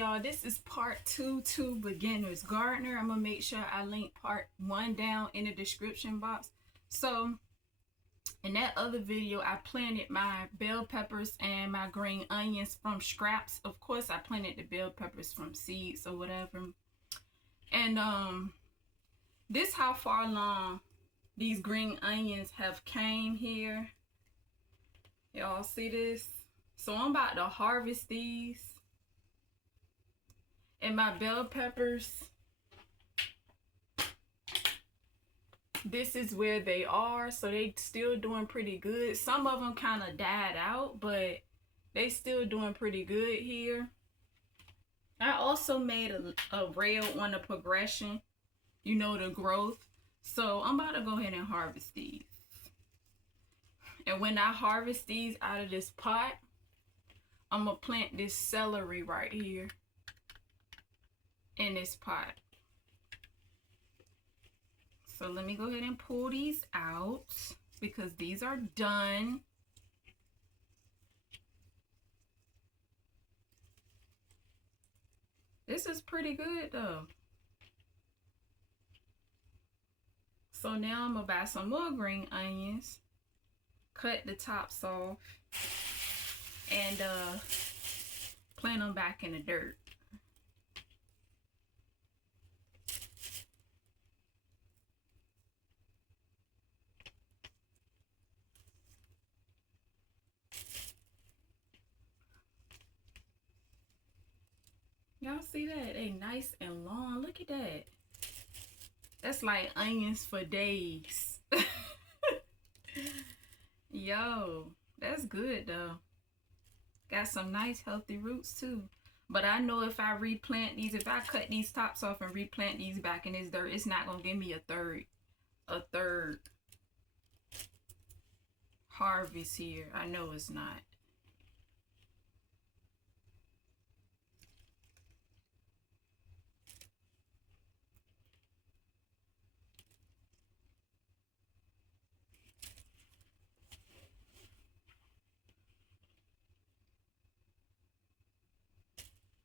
y'all, this is part 2 to beginners. Gardner, I'm gonna make sure I link part 1 down in the description box. So in that other video, I planted my bell peppers and my green onions from scraps. Of course, I planted the bell peppers from seeds or whatever. And this how far along these green onions have came here. Y'all see this? So I'm about to harvest these. And my bell peppers, this is where they are. So they still doing pretty good. Some of them kind of died out, but they still doing pretty good here. I also made a rail on the progression, you know, the growth. So I'm about to go ahead and harvest these. And when I harvest these out of this pot, I'm going to plant this celery right here in this pot. So let me go ahead and pull these out because these are done. This is pretty good though. So now I'm gonna buy some more green onions, cut the tops off, and plant them back in the dirt. Y'all see that? They nice and long. Look at that. That's like onions for days. Yo, that's good though. Got some nice healthy roots too. But I know if I replant these, if I cut these tops off and replant these back in this dirt, it's not gonna give me a third harvest here. I know it's not.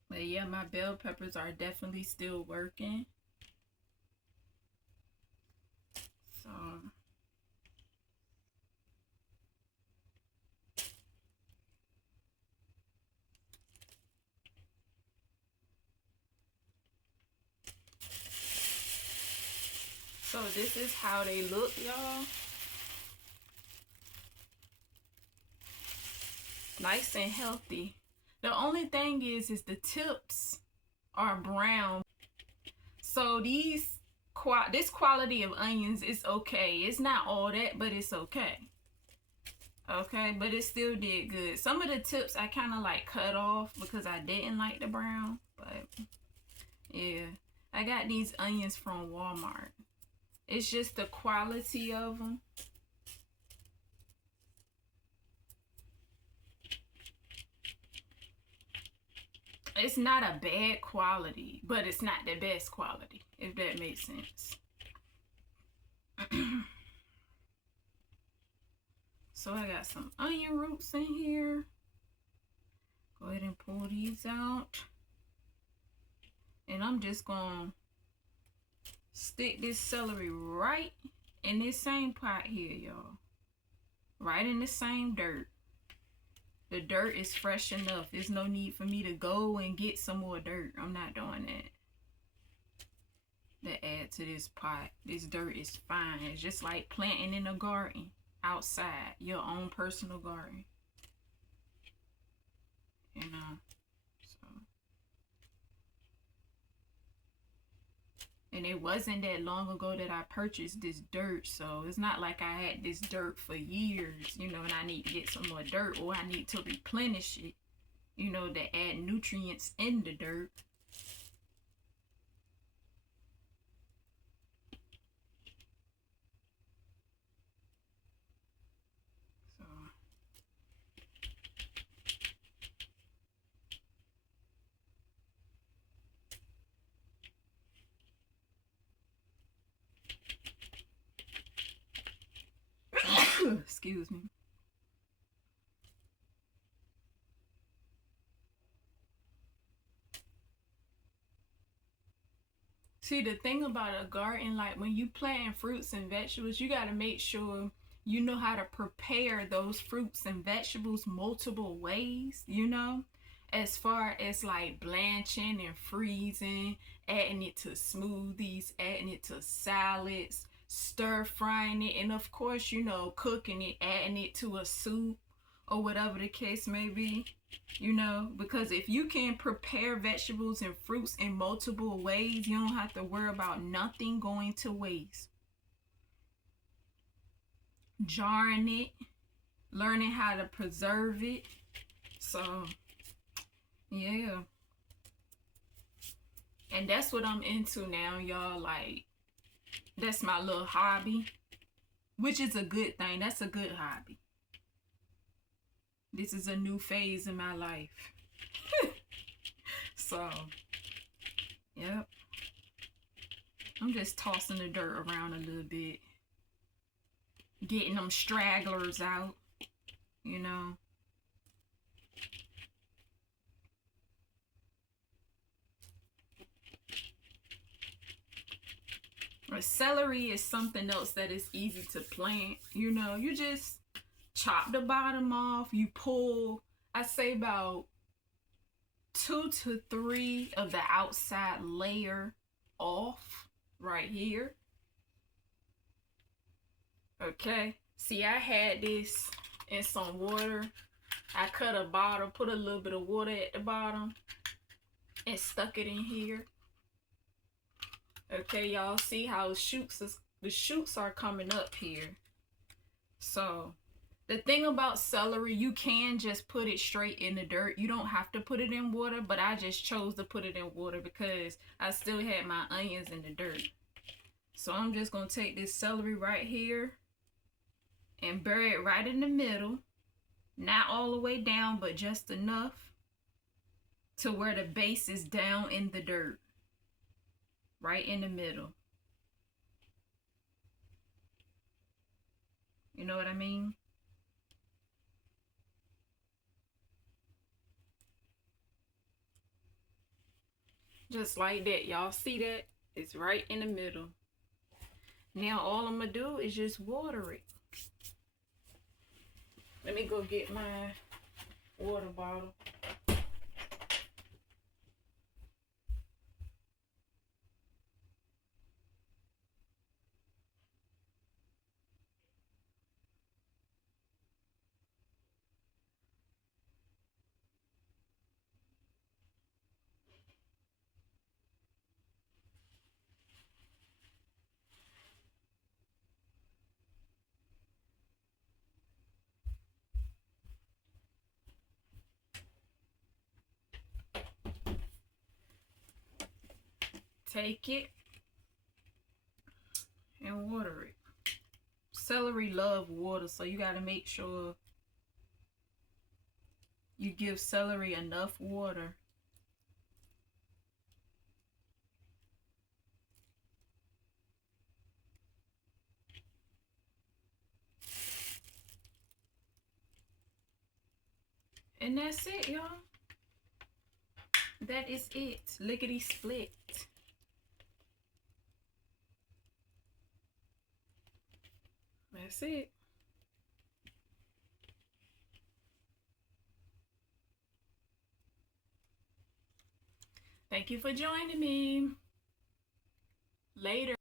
But yeah, my bell peppers are definitely still working. So this is how they look, y'all. Nice and healthy. The only thing is the tips are brown. So this quality of onions is okay. It's not all that, but it's okay. Okay, but it still did good. Some of the tips I kind of like cut off because I didn't like the brown. But yeah, I got these onions from Walmart. It's just the quality of them. It's not a bad quality, but it's not the best quality, if that makes sense. So I got some onion roots in here. Go ahead and pull these out. And I'm just going to stick this celery right in this same pot here, y'all. Right in the same dirt. The dirt is fresh enough. There's no need for me to go and get some more dirt. I'm not doing that. To add to this pot. This dirt is fine. It's just like planting in a garden outside. Your own personal garden. You know. So. And it wasn't that long ago that I purchased this dirt. So it's not like I had this dirt for years, you know, and I need to get some more dirt or I need to replenish it, you know, to add nutrients in the dirt. Excuse me. See, the thing about a garden, like when you plant fruits and vegetables, you got to make sure you know how to prepare those fruits and vegetables multiple ways, you know, as far as like blanching and freezing, adding it to smoothies, adding it to salads, stir frying it, and of course, you know, cooking it, adding it to a soup or whatever the case may be. You know, because if you can prepare vegetables and fruits in multiple ways, you don't have to worry about nothing going to waste. Jarring it, learning how to preserve it. So, yeah. And that's what I'm into now, y'all. Like, that's my little hobby, which is a good thing. That's a good hobby. This is a new phase in my life. So, yep. I'm just tossing the dirt around a little bit. Getting them stragglers out, you know. But celery is something else that is easy to plant. You know, you just chop the bottom off. You pull, I say about 2 to 3 of the outside layer off right here. Okay. See, I had this in some water. I cut a bottle, put a little bit of water at the bottom, and stuck it in here. Okay, y'all see how the shoots are coming up here. So the thing about celery, you can just put it straight in the dirt. You don't have to put it in water, but I just chose to put it in water because I still had my onions in the dirt. So I'm just going to take this celery right here and bury it right in the middle. Not all the way down, but just enough to where the base is down in the dirt. Right in the middle. You know what I mean? Just like that. Y'all see that? It's right in the middle. Now all I'm going to do is just water it. Let me go get my water bottle. Take it and water it. Celery love water, so you got to make sure you give celery enough water. And that's it, y'all. That is it. Lickety split. That's it. Thank you for joining me. Later.